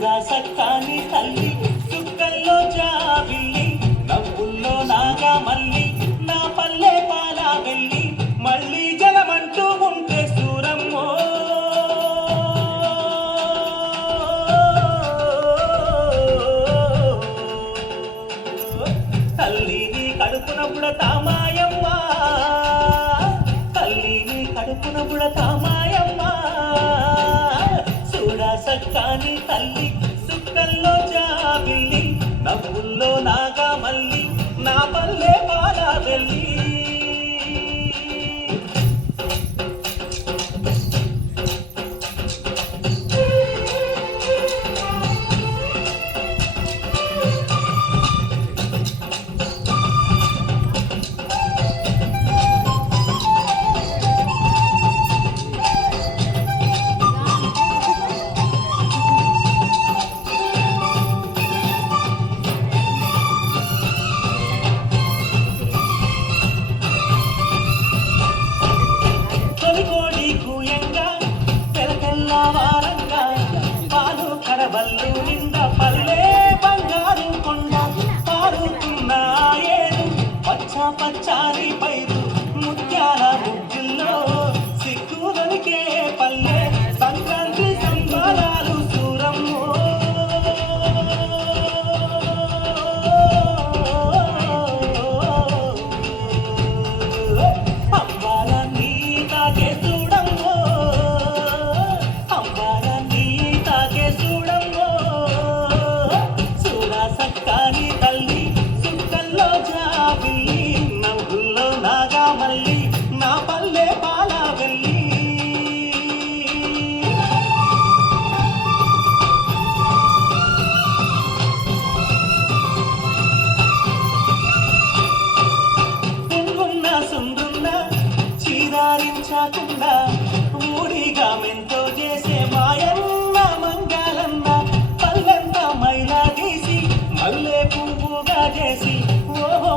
చూడా సక్కాని తల్లి చుక్కల్లో జాబిల్లి నవ్వుల్లో నాగా మల్లి నా పల్లె పాలా వెళ్ళి మళ్ళీ జలమంటూ ఉంటే సూరమ్మో తల్లిని కడుపున బుడతామాయమ్మ తల్లిని కడుపున బుడతామాయమ్మ చూడా సక్కాని తల్లి సుక్కల్లో జాబిల్లి నవ్వుల్లో నాగా మల్లి నా పల్లె పాలా వెళ్ళి బల్లు నిండా పల్లె బంగారు కొండ పారుతున్నాయేరు పచ్చ పచ్చారి పైరు ముత్యాల ముగ్గుల్లో సిగ్గు దొరికే పల్లె సంక్రాంతి సంబరాలు సూరమ్మో అంబాలన్నీ తాకే చూడమ్మో అంబాలన్నీ తాకే సక్కాని తల్లి సుక్కల్లో జాబిల్లి నవ్వుల్లో నాగా మల్లి నా పల్లె పాలా వెళ్ళి పుంగున్న సుండున్న చీదారించకుండా ఊడిగా మెంతో చేసే మాయన్న మంగళన్న పల్లెంత మైలా తీసి మల్లె పువ్వుగా చేసి ఓహో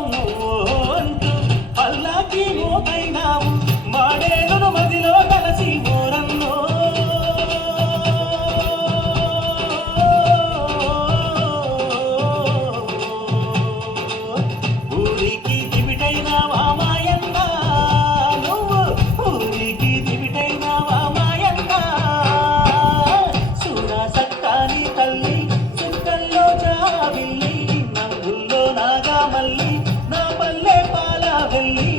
అంటూ పల్లాకి మోకైనావు మాడేను మదిలో కలిసి ఓరన్నో ఊరికి దివిటైనావా మాయన్న నువ్వు ఊరికి దివిటైనావా మాయన్న చూడా సక్కాని తల్లి సుక్కల్లో జాబిల్లి నవ్వుల్లో నాగా మల్లి నా పల్లె పాలా వెళ్ళి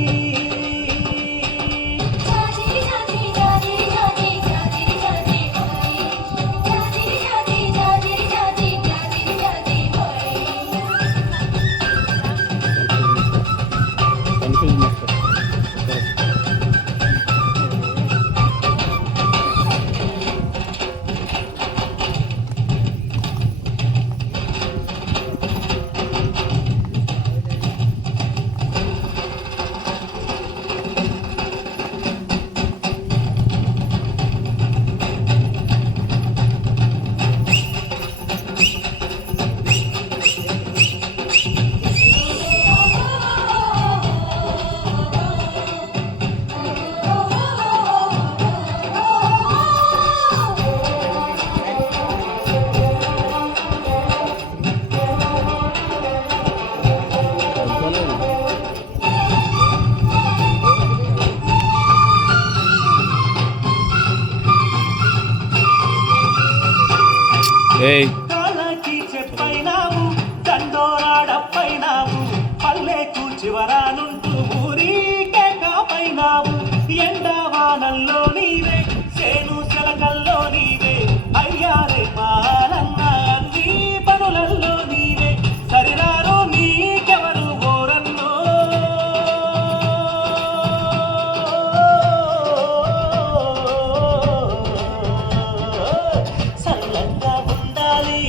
కాళ్ళకి చెప్పైనావు దండోరాడప్పైనావు పల్లెకు చివరానుంటూ ఊరికే కాపైనావు ఎండవానల్లో నీవే చేను చెలకల్లో నీవే అయ్యారే మాలన్న అన్ని పనులల్లో నీవే సరిరారు నీకెవరు ఓరన్నో సల్లంగా ఉండాలి